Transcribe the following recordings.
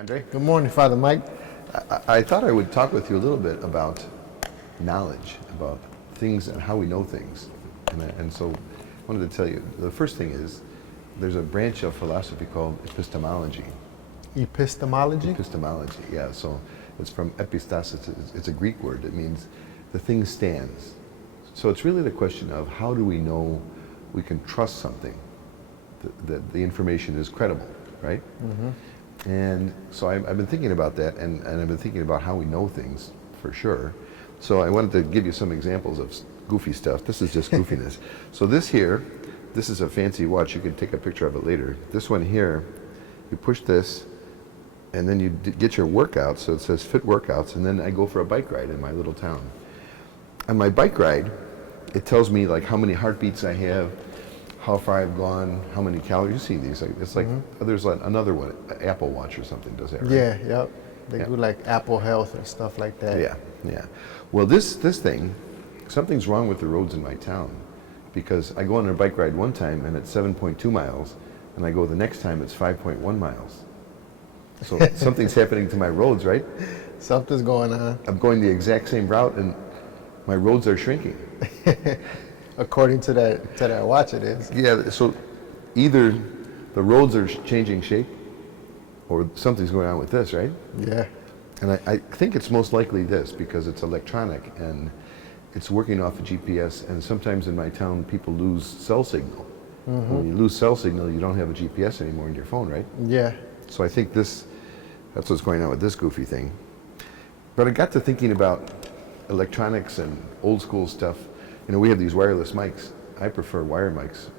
Andre? Good morning, Father Mike. I thought I would talk with you a little bit about knowledge, about things and how we know things. And so I wanted to tell you, the first thing is, there's a branch of philosophy called epistemology. Epistemology? Epistemology, yeah. So it's from epistas, it's a Greek word. It means the thing stands. So it's really the question of how do we know we can trust something, that the information is credible, right? Mm-hmm. And so I've been thinking about that, and I've been thinking about how we know things, for sure. So I wanted to give you some examples of goofy stuff. This is just goofiness. So this here, this is a fancy watch. You can take a picture of it later. This one here, you push this, and then you get your workout. So it says Fit Workouts, and then I go for a bike ride in my little town. On my bike ride, it tells me like how many heartbeats I have, how far I've gone, how many calories. You see these? It's like there's like another one, Apple Watch or something does that, right? Yeah, yep. They do like Apple Health and stuff like that. Yeah, yeah. Well, this thing, something's wrong with the roads in my town, because I go on a bike ride one time and it's 7.2 miles, and I go the next time it's 5.1 miles. So something's happening to my roads, right? Something's going on. I'm going the exact same route, and my roads are shrinking. According to that watch, it is. Yeah, so either the roads are changing shape or something's going on with this, right? Yeah. And I think it's most likely this, because it's electronic and it's working off of GPS, and sometimes in my town people lose cell signal. Mm-hmm. When you lose cell signal, you don't have a GPS anymore in your phone, right? Yeah. So I think that's what's going on with this goofy thing. But I got to thinking about electronics and old school stuff. You know, we have these wireless mics. I prefer wire mics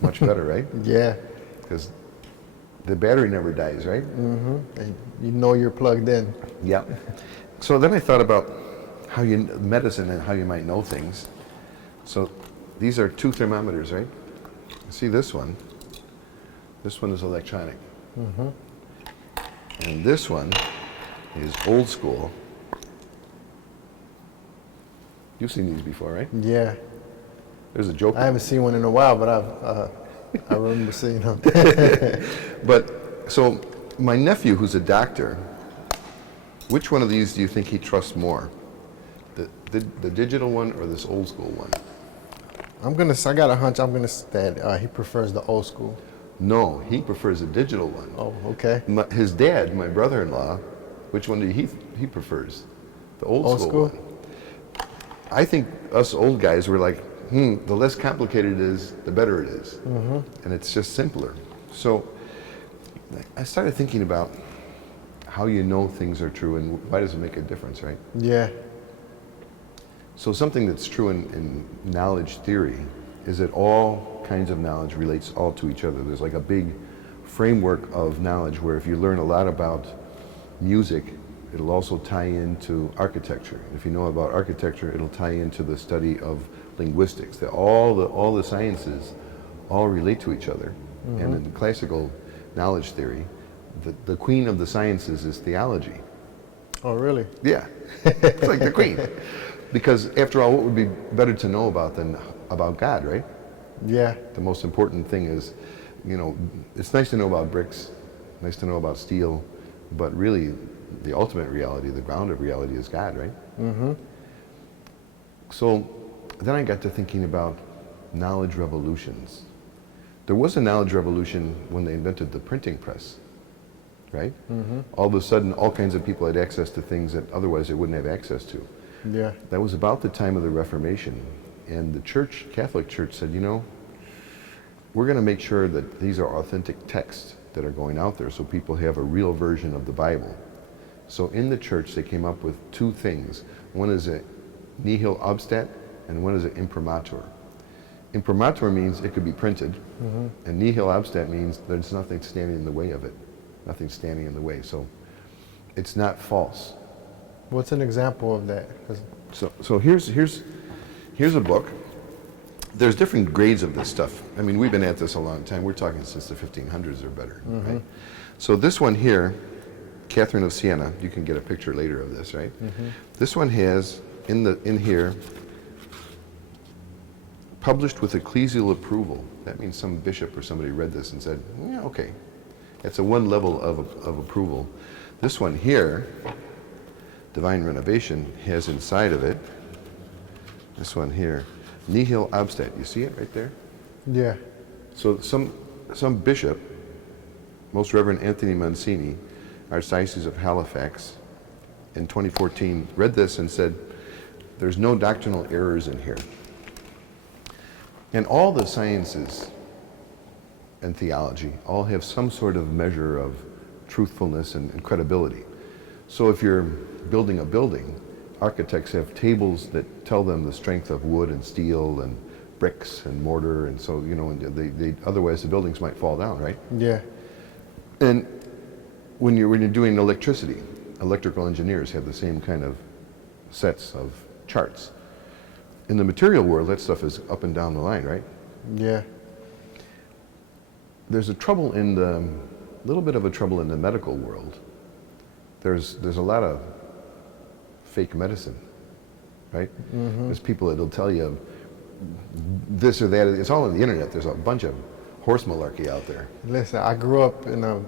much better, right? Yeah. Because the battery never dies, right? Mm-hmm. And you know you're plugged in. Yeah. So then I thought about medicine and how you might know things. So these are two thermometers, right? See this one? This one is electronic. Mm-hmm. And this one is old school. You've seen these before, right? Yeah. There's a joke. I haven't seen one in a while, but I remember seeing them. But so my nephew, who's a doctor, which one of these do you think he trusts more? The digital one or this old school one? I got a hunch. That he prefers the old school. No, he prefers the digital one. Oh, okay. His dad, my brother-in-law, which one do he prefers? The old school one. I think us old guys were like, the less complicated it is, the better it is. Mm-hmm. And it's just simpler. So I started thinking about how you know things are true and why does it make a difference, right? Yeah. So something that's true in knowledge theory is that all kinds of knowledge relates all to each other. There's like a big framework of knowledge where if you learn a lot about music, it'll also tie into architecture. If you know about architecture, it'll tie into the study of linguistics. That all the sciences all relate to each other. Mm-hmm. And in classical knowledge theory, the queen of the sciences is theology. Oh, really? Yeah, it's like the queen. Because after all, what would be better to know about than about God, right? Yeah. The most important thing is, it's nice to know about bricks, nice to know about steel, but really, the ultimate reality, the ground of reality is God, right? Mm-hmm. So then I got to thinking about knowledge revolutions. There was a knowledge revolution when they invented the printing press, right? Mm-hmm. All of a sudden, all kinds of people had access to things that otherwise they wouldn't have access to. Yeah. That was about the time of the Reformation. And the church, Catholic Church, said, we're going to make sure that these are authentic texts that are going out there so people have a real version of the Bible. So in the church, they came up with two things. One is a nihil obstat, and one is an imprimatur. Imprimatur means it could be printed, and nihil obstat means there's nothing standing in the way of it. Nothing standing in the way. So it's not false. What's an example of that? So here's a book. There's different grades of this stuff. I mean, we've been at this a long time. We're talking since the 1500s or better, right? So this one here, Catherine of Siena, you can get a picture later of this, right? Mm-hmm. This one has, in here, published with ecclesial approval. That means some bishop or somebody read this and said, yeah, okay. It's a one level of approval. This one here, Divine Renovation, has inside of it, this one here, nihil obstat. You see it right there? Yeah. So some bishop, Most Reverend Anthony Mancini, Archdiocese of Halifax, in 2014, read this and said, there's no doctrinal errors in here. And all the sciences and theology all have some sort of measure of truthfulness and credibility. So if you're building a building, architects have tables that tell them the strength of wood and steel and bricks and mortar, and so, you know, they otherwise the buildings might fall down, right? Yeah. And when you're doing electricity, electrical engineers have the same kind of sets of charts. In the material world, that stuff is up and down the line, right? Yeah. There's a little bit of a trouble in the medical world. There's a lot of fake medicine, right? Mm-hmm. There's people that'll tell you this or that. It's all on the internet. There's a bunch of horse malarkey out there. Listen, I grew up in a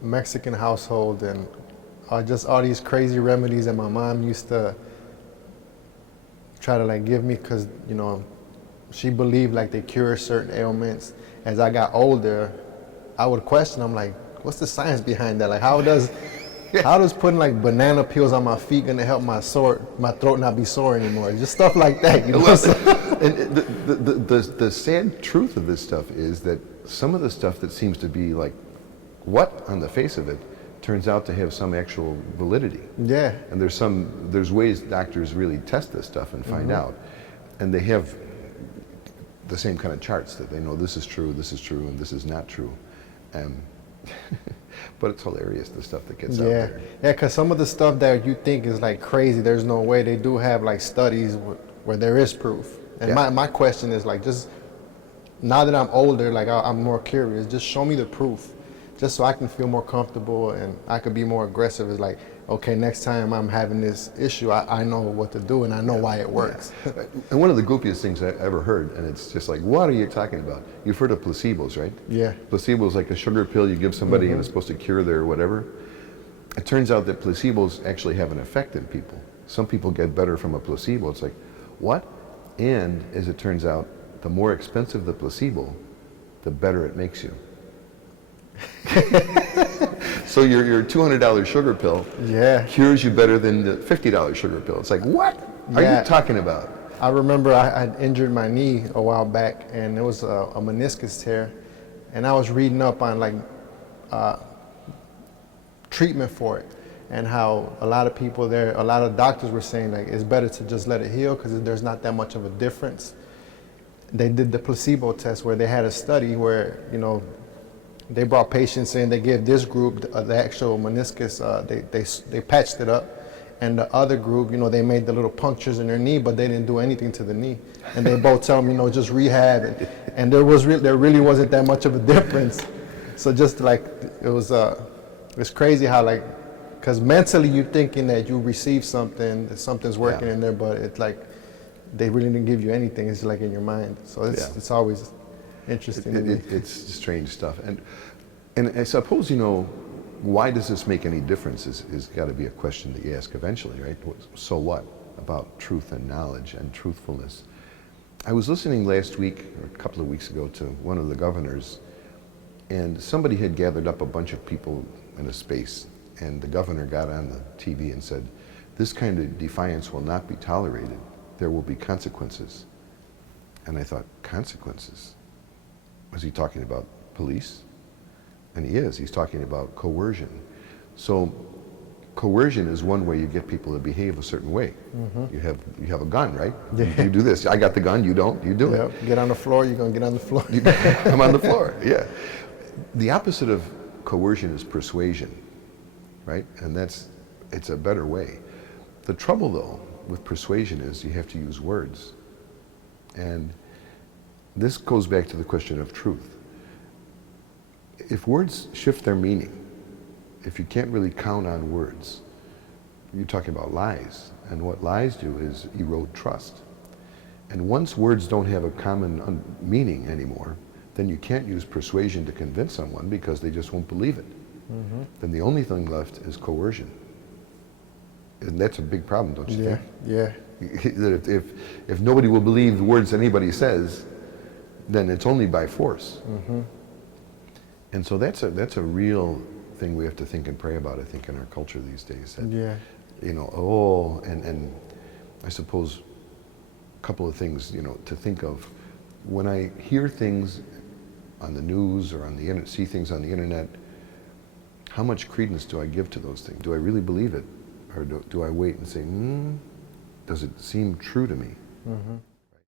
Mexican household, and just all these crazy remedies that my mom used to try to like give me, because, you know, she believed like they cure certain ailments. As I got older, I would question, I'm like, what's the science behind that? Like, how does putting like banana peels on my feet gonna help my throat not be sore anymore? Just stuff like that, you know. And the sad truth of this stuff is that some of the stuff that seems to be like, what on the face of it, turns out to have some actual validity. Yeah. And there's ways doctors really test this stuff and find out. And they have the same kind of charts that they know this is true, and this is not true. But it's hilarious, the stuff that gets out there. Yeah, because some of the stuff that you think is like crazy, there's no way. They do have like studies where there is proof. And my question is like, just now that I'm older, like I'm more curious, just show me the proof, just so I can feel more comfortable and I could be more aggressive. It's like, okay, next time I'm having this issue, I know what to do and I know why it works. And one of the goofiest things I ever heard, and it's just like, what are you talking about? You've heard of placebos, right? Yeah. Placebo is like a sugar pill you give somebody and it's supposed to cure their whatever. It turns out that placebos actually have an effect in people. Some people get better from a placebo. It's like, what? And as it turns out, the more expensive the placebo, the better it makes you. So your $200 sugar pill cures you better than the $50 sugar pill. It's like, what are you talking about? I remember I had injured my knee a while back, and it was a meniscus tear, and I was reading up on like treatment for it, and how a lot of doctors were saying like it's better to just let it heal because there's not that much of a difference. They did the placebo test where they had a study where, you know, they brought patients in, they gave this group the actual meniscus, they patched it up, and the other group, you know, they made the little punctures in their knee, but they didn't do anything to the knee. And they both tell them, you know, just rehab, and there really wasn't that much of a difference. So just like, it's crazy how like, because mentally you're thinking that you received something, that something's working in there, but it's like, they really didn't give you anything, it's like in your mind. So it's always interesting to me. It's strange stuff. And I suppose, you know, why does this make any difference is got to be a question that you ask eventually, right? So what about truth and knowledge and truthfulness? I was listening last week, or a couple of weeks ago, to one of the governors, and somebody had gathered up a bunch of people in a space, and the governor got on the TV and said, this kind of defiance will not be tolerated. There will be consequences. And I thought, consequences? Was he talking about police? And he is. He's talking about coercion. So coercion is one way you get people to behave a certain way. You have a gun, right? You do this. I got the gun. You don't. You do it. Get on the floor. You're gonna get on the floor. I'm on the floor. Yeah. The opposite of coercion is persuasion, right? And it's a better way. The trouble, though, with persuasion is you have to use words, and this goes back to the question of truth. If words shift their meaning, if you can't really count on words, you're talking about lies. And what lies do is erode trust. And once words don't have a common meaning anymore, then you can't use persuasion to convince someone because they just won't believe it. Then the only thing left is coercion. And that's a big problem, don't you think? Yeah. That if nobody will believe the words anybody says, then it's only by force. And so that's a real thing we have to think and pray about, I think, in our culture these days. That, Yeah. you know, and I suppose a couple of things, you know, to think of. When I hear things on the news or on the internet, see things on the internet, how much credence do I give to those things? Do I really believe it? Or do I wait and say, does it seem true to me?